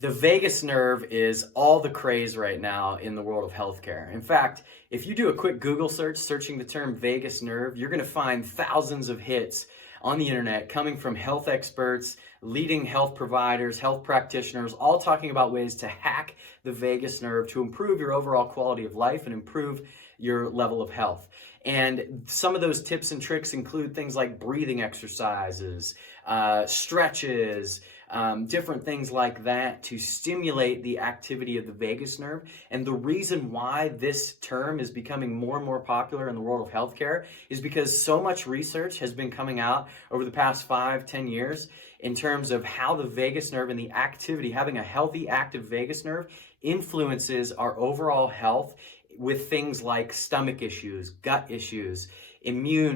The vagus nerve is all the craze right now in the world of healthcare. In fact, if you do a quick Google search searching the term vagus nerve, you're going to find thousands of hits on the internet coming from health experts, leading health providers, health practitioners, all talking about ways to hack the vagus nerve to improve your overall quality of life and improve your level of health. And some of those tips and tricks include things like breathing exercises, stretches, different things like that to stimulate the activity of the vagus nerve. And the reason why this term is becoming more and more popular in the world of healthcare is because so much research has been coming out over the past 5-10 years in terms of how the vagus nerve and the activity, having a healthy active vagus nerve, influences our overall health with things like stomach issues, gut issues,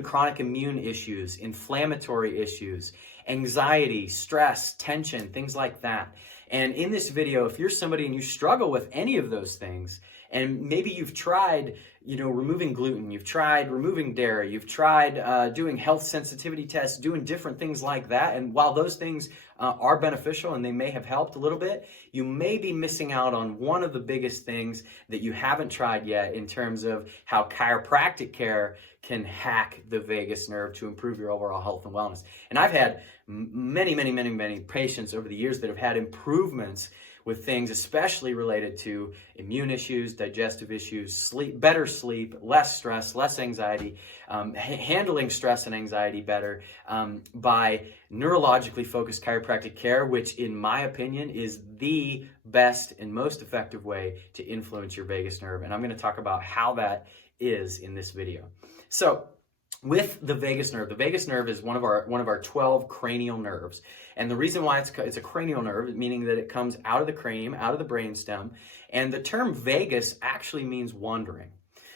chronic immune issues, inflammatory issues, anxiety, stress, tension, things like that. And in this video, if you're somebody and you struggle with any of those things, and maybe you've tried, removing gluten, you've tried removing dairy, you've tried doing health sensitivity tests, doing different things like that, and while those things are beneficial and they may have helped a little bit, you may be missing out on one of the biggest things that you haven't tried yet in terms of how chiropractic care can hack the vagus nerve to improve your overall health and wellness. And I've had many patients over the years that have had improvements with things especially related to immune issues, digestive issues, better sleep, less stress, less anxiety, handling stress and anxiety better by neurologically focused chiropractic care, which in my opinion is the best and most effective way to influence your vagus nerve. And I'm going to talk about how that is in this video. So with the vagus nerve is one of our 12 cranial nerves. And the reason why it's a cranial nerve, meaning that it comes out of the cranium, out of the brainstem. And the term vagus actually means wandering.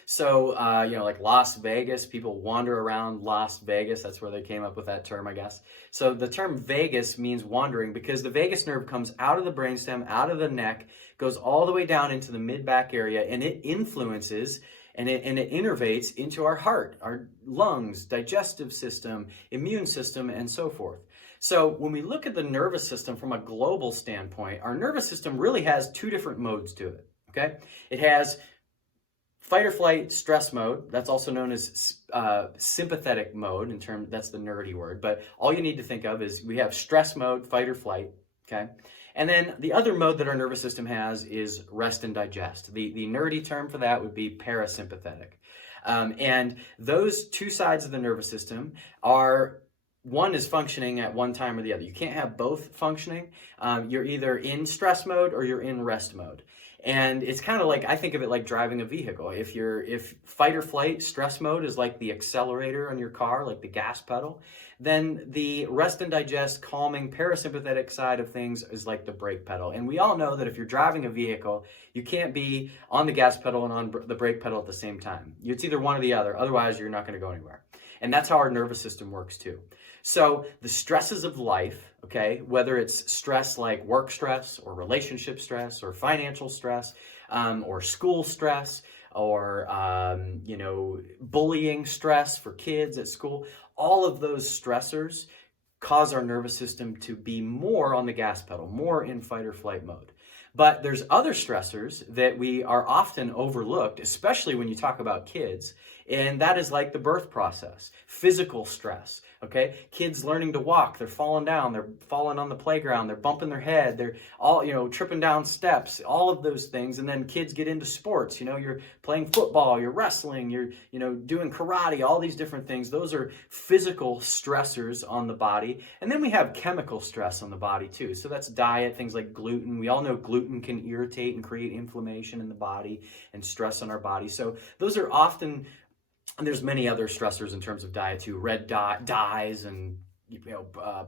So, like Las Vegas, people wander around Las Vegas. That's where they came up with that term, I guess. So the term vagus means wandering because the vagus nerve comes out of the brainstem, out of the neck, goes all the way down into the mid-back area, and it influences and it innervates into our heart, our lungs, digestive system, immune system, and so forth. So when we look at the nervous system from a global standpoint, our nervous system really has two different modes to it, okay? It has fight or flight stress mode. That's also known as sympathetic mode that's the nerdy word. But all you need to think of is we have stress mode, fight or flight, okay? And then the other mode that our nervous system has is rest and digest. The nerdy term for that would be parasympathetic. And those two sides of the nervous system one is functioning at one time or the other. You can't have both functioning. You're either in stress mode or you're in rest mode. And it's kind of like, I think of it like driving a vehicle. If fight or flight stress mode is like the accelerator on your car, like the gas pedal, then the rest and digest, calming, parasympathetic side of things is like the brake pedal. And we all know that if you're driving a vehicle, you can't be on the gas pedal and on the brake pedal at the same time. It's either one or the other. Otherwise, you're not going to go anywhere. And that's how our nervous system works too. So the stresses of life, okay, whether it's stress like work stress or relationship stress or financial stress or school stress or, bullying stress for kids at school, all of those stressors cause our nervous system to be more on the gas pedal, more in fight or flight mode. But there's other stressors that we are often overlooked, especially when you talk about kids, and that is like the birth process, physical stress, okay? Kids learning to walk, they're falling down, they're falling on the playground, they're bumping their head, they're all, tripping down steps, all of those things. And then kids get into sports, you're playing football, you're wrestling, you're, doing karate, all these different things. Those are physical stressors on the body. And then we have chemical stress on the body too. So that's diet, things like gluten. We all know gluten can irritate and create inflammation in the body and stress on our body. So those are often, and there's many other stressors in terms of diet too, red dyes and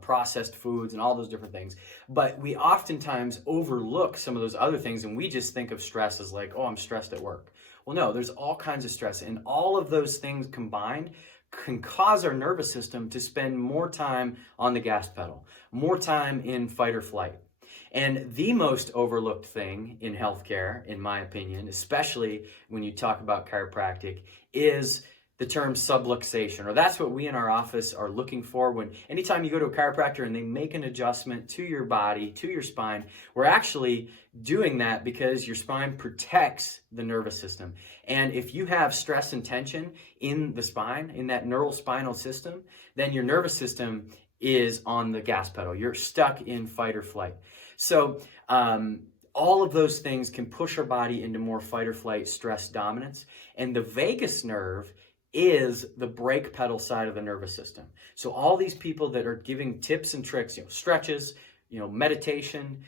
processed foods and all those different things. But we oftentimes overlook some of those other things and we just think of stress as like, oh, I'm stressed at work. Well, no, there's all kinds of stress, and all of those things combined can cause our nervous system to spend more time on the gas pedal, more time in fight or flight. And the most overlooked thing in healthcare, in my opinion, especially when you talk about chiropractic, is the term subluxation, or that's what we in our office are looking for. When anytime you go to a chiropractor and they make an adjustment to your body, to your spine, we're actually doing that because your spine protects the nervous system. And if you have stress and tension in the spine, in that neural spinal system, then your nervous system is on the gas pedal. You're stuck in fight or flight. So all of those things can push our body into more fight or flight stress dominance. And the vagus nerve is the brake pedal side of the nervous system. So all these people that are giving tips and tricks, stretches, meditation,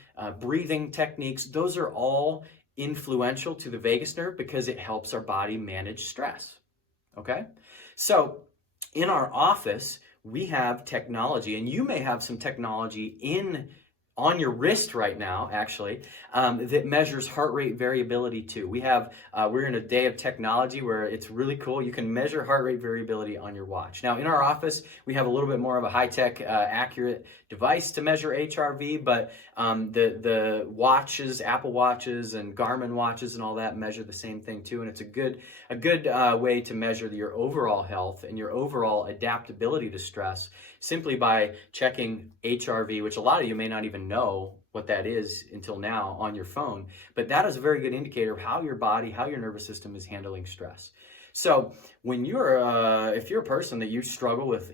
breathing techniques, those are all influential to the vagus nerve because it helps our body manage stress. Okay? So in our office, we have technology, and you may have some technology on your wrist right now, actually, that measures heart rate variability too. We're in a day of technology where it's really cool. You can measure heart rate variability on your watch. Now, in our office, we have a little bit more of a high-tech, accurate device to measure HRV, but the watches, Apple Watches and Garmin watches and all that measure the same thing too, and it's a good way to measure your overall health and your overall adaptability to stress simply by checking HRV, which a lot of you may not even know what that is until now on your phone, but that is a very good indicator of how your body, how your nervous system is handling stress. So when if you're a person that you struggle with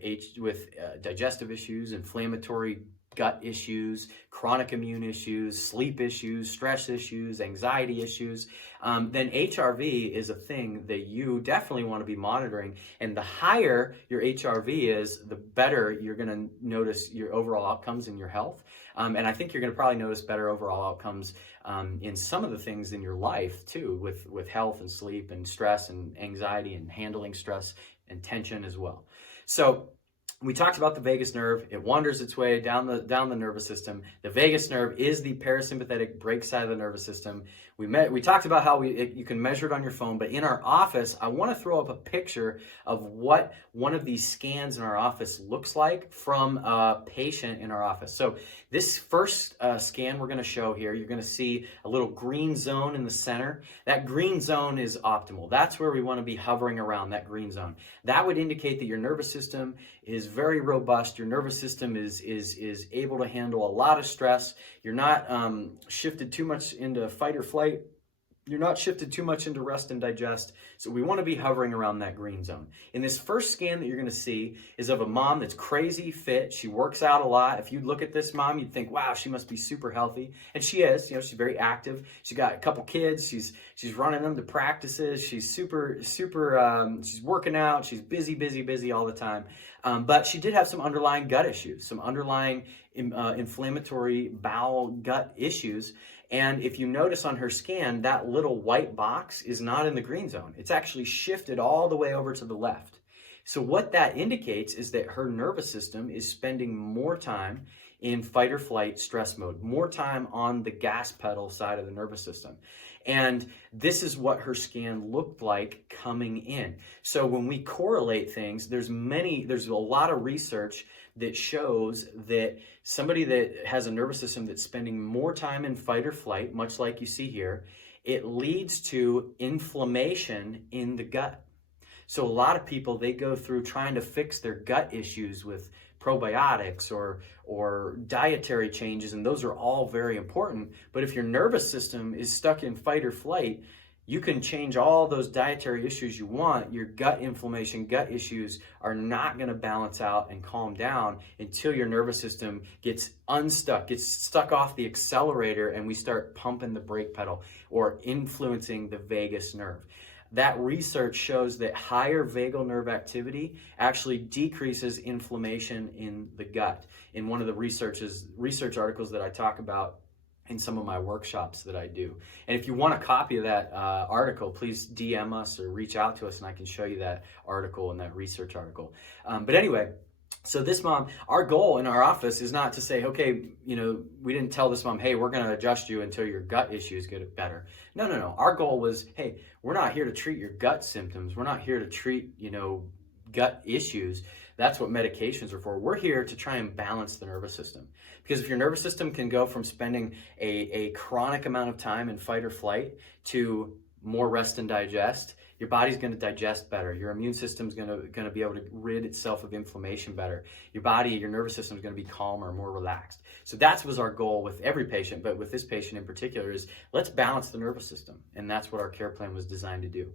digestive issues, inflammatory gut issues, chronic immune issues, sleep issues, stress issues, anxiety issues, then HRV is a thing that you definitely want to be monitoring. And the higher your HRV is, the better you're going to notice your overall outcomes in your health. And I think you're going to probably notice better overall outcomes in some of the things in your life too, with health and sleep and stress and anxiety and handling stress and tension as well. So we talked about the vagus nerve. It wanders its way down the nervous system. The vagus nerve is the parasympathetic brake side of the nervous system. We talked about how you can measure it on your phone, but in our office, I want to throw up a picture of what one of these scans in our office looks like from a patient in our office. So this first scan we're going to show here, you're going to see a little green zone in the center. That green zone is optimal. That's where we want to be hovering around, that green zone. That would indicate that your nervous system is very robust. Your nervous system is able to handle a lot of stress. You're not shifted too much into fight or flight. You're not shifted too much into rest and digest. So we want to be hovering around that green zone. In this first scan that you're going to see is of a mom that's crazy fit. She works out a lot. If you look at this mom, you'd think, wow, she must be super healthy. And she is. She's very active. She's got a couple kids. She's running them to practices. She's super, she's working out. She's busy all the time. But she did have some underlying gut issues, some underlying inflammatory bowel gut issues. And if you notice on her scan, that little white box is not in the green zone. It's actually shifted all the way over to the left. So what that indicates is that her nervous system is spending more time in fight or flight stress mode, more time on the gas pedal side of the nervous system. And this is what her scan looked like coming in. So when we correlate things, there's a lot of research that shows that somebody that has a nervous system that's spending more time in fight or flight, much like you see here, it leads to inflammation in the gut. So a lot of people, they go through trying to fix their gut issues with probiotics or dietary changes, and those are all very important. But if your nervous system is stuck in fight or flight, you can change all those dietary issues you want. Your gut inflammation, gut issues are not going to balance out and calm down until your nervous system gets unstuck, gets stuck off the accelerator, and we start pumping the brake pedal or influencing the vagus nerve. That research shows that higher vagal nerve activity actually decreases inflammation in the gut. In one of the research articles that I talk about in some of my workshops that I do. And if you want a copy of that article, please DM us or reach out to us and I can show you that article and that research article. But anyway, so this mom, our goal in our office is not to say, okay, we didn't tell this mom, hey, we're going to adjust you until your gut issues get better. No. Our goal was, hey, we're not here to treat your gut symptoms. We're not here to treat, gut issues. That's what medications are for. We're here to try and balance the nervous system. Because if your nervous system can go from spending a chronic amount of time in fight or flight to more rest and digest, Your body's going to digest better. Your immune system's going to be able to rid itself of inflammation better. Your body, your nervous system is going to be calmer, more relaxed. So that was our goal with every patient, but with this patient in particular is let's balance the nervous system. And that's what our care plan was designed to do.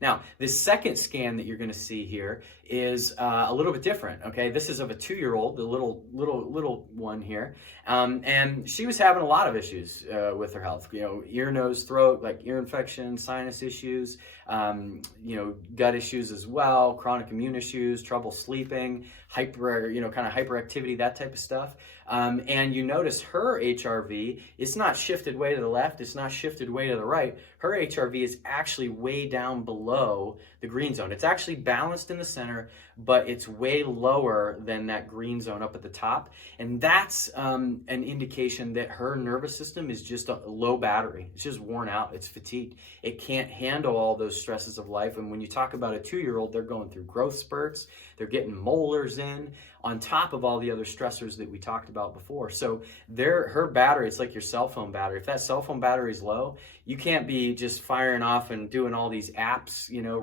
Now, this second scan that you're going to see here is a little bit different, okay? This is of a 2-year-old, the little one here. And she was having a lot of issues with her health. You know, ear, nose, throat, like ear infection, sinus issues, you know, gut issues as well, chronic immune issues, trouble sleeping, kind of hyperactivity, that type of stuff. And you notice her HRV, it's not shifted way to the left, it's not shifted way to the right. Her HRV is actually way down below the green zone. It's actually balanced in the center, but it's way lower than that green zone up at the top. And that's an indication that her nervous system is just a low battery. It's just worn out, it's fatigued. It can't handle all those stresses of life. And when you talk about a 2-year-old, they're going through growth spurts, they're getting molars in, on top of all the other stressors that we talked about before. So her battery, it's like your cell phone battery. If that cell phone battery is low, you can't be just firing off and doing all these apps, you know,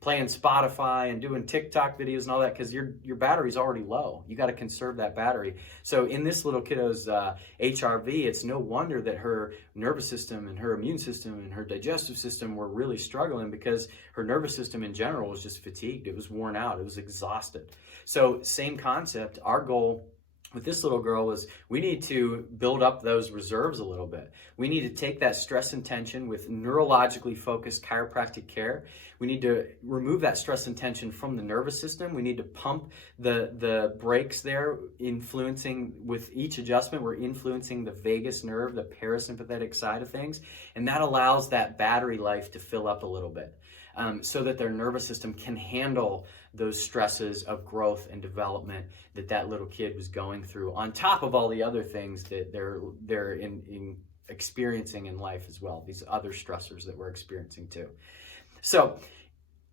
playing Spotify and doing TikTok videos and all that, because your battery's already low. You got to conserve that battery. So in this little kiddo's HRV, it's no wonder that her nervous system and her immune system and her digestive system were really struggling, because her nervous system in general was just fatigued. It was worn out. It was exhausted. So same concept. Our goal with this little girl was we need to build up those reserves a little bit. We need to take that stress and tension with neurologically focused chiropractic care. We need to remove that stress and tension from the nervous system. We need to pump the brakes there, influencing with each adjustment, we're influencing the vagus nerve, the parasympathetic side of things. And that allows that battery life to fill up a little bit. So that their nervous system can handle those stresses of growth and development that little kid was going through, on top of all the other things that they're experiencing in life as well, these other stressors that we're experiencing too. So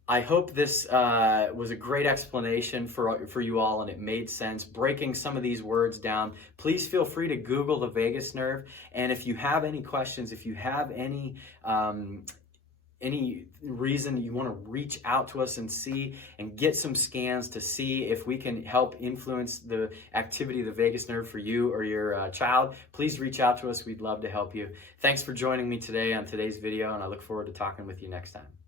I hope this was a great explanation for you all, and it made sense, breaking some of these words down. Please feel free to Google the vagus nerve, and if you have any questions, if you have any reason you want to reach out to us and see and get some scans to see if we can help influence the activity of the vagus nerve for you or your child, please reach out to us. We'd love to help you. Thanks for joining me today on today's video, and I look forward to talking with you next time.